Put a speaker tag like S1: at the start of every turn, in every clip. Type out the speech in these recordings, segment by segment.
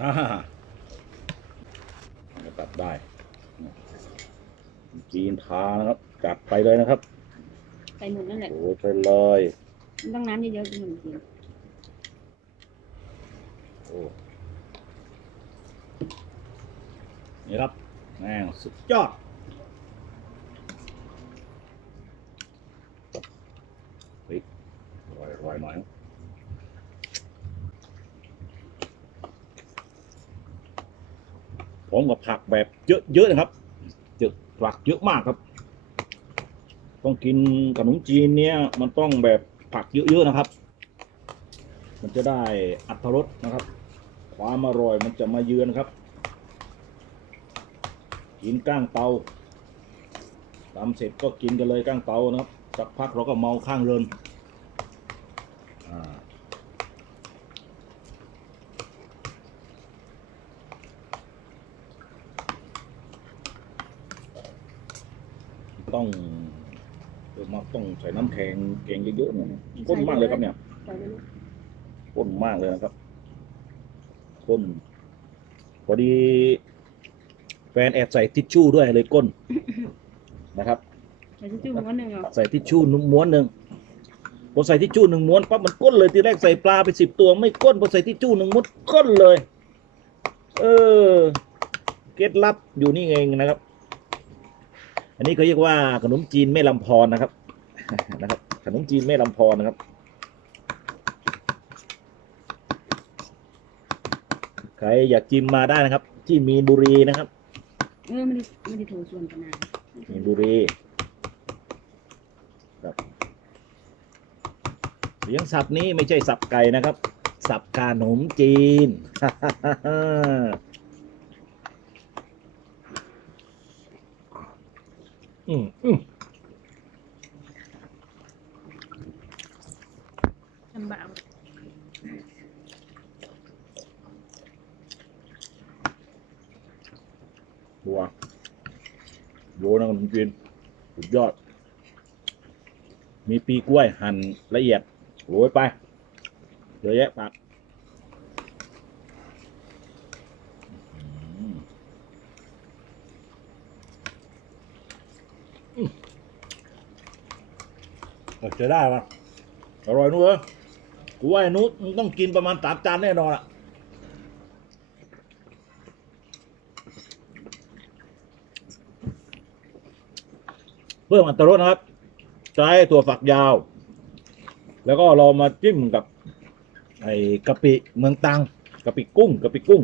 S1: อ่าตัดได้จีนทานะครับ จัดไปเลยนะครับ
S2: ใส่หมดนั่นแหละ
S1: โอ้ไปเลย
S2: มันต้องน้ำเยอะๆกินขนมจีน
S1: โอ้นี่ครับแม่งสุดยอดเฮ้ยอร่อยอร่อยหน่อย นะผมกับผักแบบเยอะๆนะครับเยอะผักเยอะมากครับ ต้องกินขนมจีนเนี่ยมันต้องแบบผักเยอะๆนะครับ มันจะได้อัตรสนะครับ ความอร่อยมันจะมาเยือนครับ กินก้างเตาทำเสร็จก็กินกันเลยก้างเตานะครับสักพักเราก็เมาข้างเรือน ต้องเออมาต้องใส่น้ำแข็งเก่งเยอะๆหน่อยข้นมากเลยครับเนี่ย
S2: ใส่ไปลูก
S1: ข้นมากเลยนะครับข้นพอดี แฟนแอบใส่ทิชชู่ด้วยเลยก้นนะครับ
S2: ใส่ทิชชู่ม้วนหนึ่งเหรอ
S1: ใส่ทิชชู่ม้วนหนึ่งพอใส่ทิชชู่หนึ่งม้วนปั๊บมันก้นเลยทีแรกใส่ปลาไปสิบตัวไม่ก้นพอใส่ทิชชู่หนึ่งม้วนก้นเลย เออเคล็ดลับอยู่นี่เองนะครับ อันนี้เขาเรียกว่าขนมจีนแม่ลำพรนะครับนะครับ ขนมจีนแม่ลำพรนะครับ ใครอยากจิมมาได้นะครับ ที่มีนบุรีนะครับ
S2: เออไม่ได้ไม่ได้โทรชวนกันนาน
S1: มีนบุรีครับเลี้ยงสับนี้ไม่ใช่สับไก่นะครับ สับขนมจีน อืมอืม
S2: ลำบาก
S1: บัวโยนะขนมจีนสุดยอด มีปีกล้วยหั่นละเอียดโรยไปเยอะแยะปากอืมอืม เจะได้ปะอร่อยนู้นเออกูว่าไอ้นู้นมึงต้องกินประมาณสามจานแน่นอนอะเพิ่มอัตรสนะครับ ใช้ตัวฝักยาว แล้วก็เรามาจิ้มกับไอ้กะปิเมืองตังกะปิกุ้งกะปิกุ้ง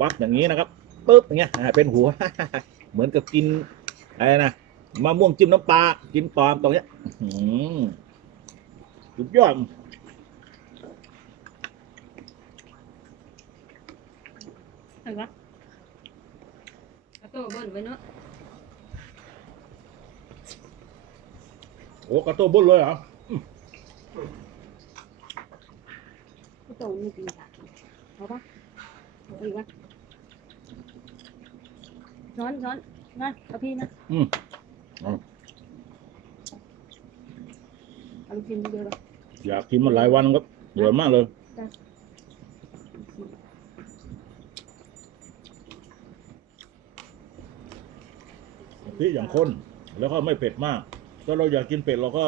S1: ปั๊บอย่างนี้นะครับปุ๊บอย่างเงี้ยเป็นหัว เหมือนกับกินอะไรนะ มะม่วงจิ้มน้ำปลากินปลอมตรงเนี้ยอื้อหือสุดยอด
S2: เห็นปะกระโต้เบิ้ลไว้เนาะ
S1: โอ้กระโต้บุ้นเลยเหรอก
S2: ระโต้ไม่กินผักเอาปะเอาอีกปะช้อนช้อนนะเอาพี่นะ
S1: อืม
S2: เอาลูกชิ้นเดียวปะ
S1: อยากกินมาหลายวันครับอร่อยมากเลยพริกอย่างข้นแล้วก็ไม่เผ็ดมาก ถ้าเราอยากกินเผ็ดเราก็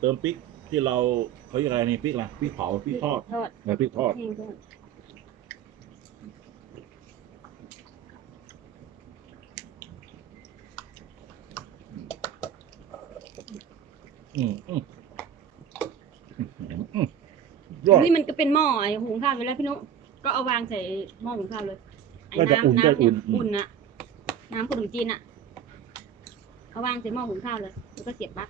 S1: เติมพริกที่เราเขาเรียกอะไรนี่พริกอะไรพริกเผาพริกทอด
S2: ทอด
S1: เออพริกทอด
S2: แห้งท อื
S1: มอืมอืมยอด
S2: นี่มันก็เป็นหม้อไอ้หุงข้าวไปแล้วพี่นุก็เอาวางใส่หม้อหุงข้าวเลยไอ้
S1: ก็จะอุ่น
S2: น้ำ
S1: จะ
S2: น้ำ
S1: อุ่
S2: เนี่ย
S1: อุ่
S2: นอะน้ำขนมจีนอะเอาวางใส่หม้อหุงข้าวเลย แล้วก็เสียบปลั๊ก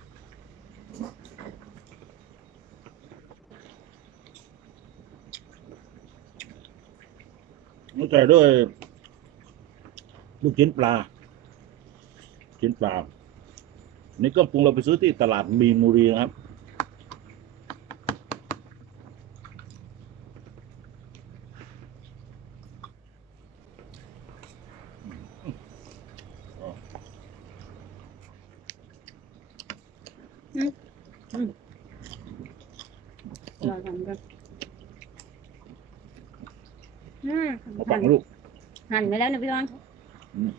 S1: ใส่ด้วยลูกชิ้นปลา ชิ้นปลา นี่เครื่องปรุงเราไปซื้อที่ตลาดมีนบุรีนะครับ
S2: เราทำกันอืม
S1: มาปักลูก
S2: หั่นไปแล้วนะพี่รอน
S1: อืม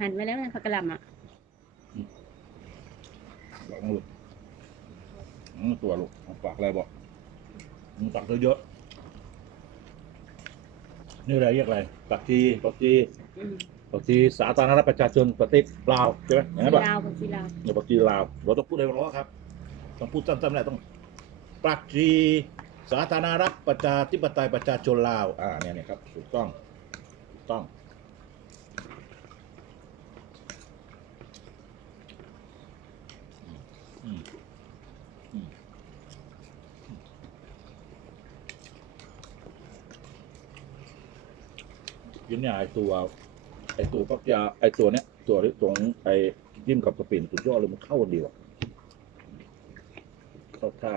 S2: หั่นไปแล้วนะผักกะหล่ำอะ
S1: ปักลูกอืมตัวลูกเอาปักอะไรบอกมึงปักเยอะๆนี่อะไรเรียกอะไรปักจีปักจี
S2: อืม
S1: ปักจีสาธารณรัฐประชาชนประเทศลาวใช่ไหมอย่างนั้นป่ะ
S2: ลาวผักชีลาว
S1: เนี่ยปักจีลาวเราต้องพูดให้ร้อครับ ต้องพูดสั้นๆแหละต้องปักจีสาธารณรัฐประชาธิปไตยประชาชนลาว อ่าเนี่ยเนี่ยครับถูกต้องถูกต้อง อืมอืมยินเนี่ยไอตัว ไอตัวปักยาไอตัวเนี้ยตัวที่ตรงไอจิ้มกับกระปิ่นสุดยอดเลยมันเข้ากันดีว่ะเข้าท่า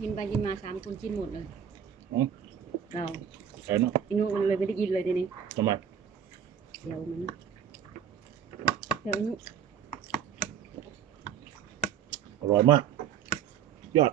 S2: กินไปกินมาสามคนกินหมดเลย
S1: อ๋อ
S2: เรา
S1: ไอ้เนาะ
S2: อินุมันเลยไม่ได้กินเลยทีนี้
S1: ทำไม
S2: เดี๋ยวมันเดี๋ยวอินุ
S1: อร่อยมาก ยอด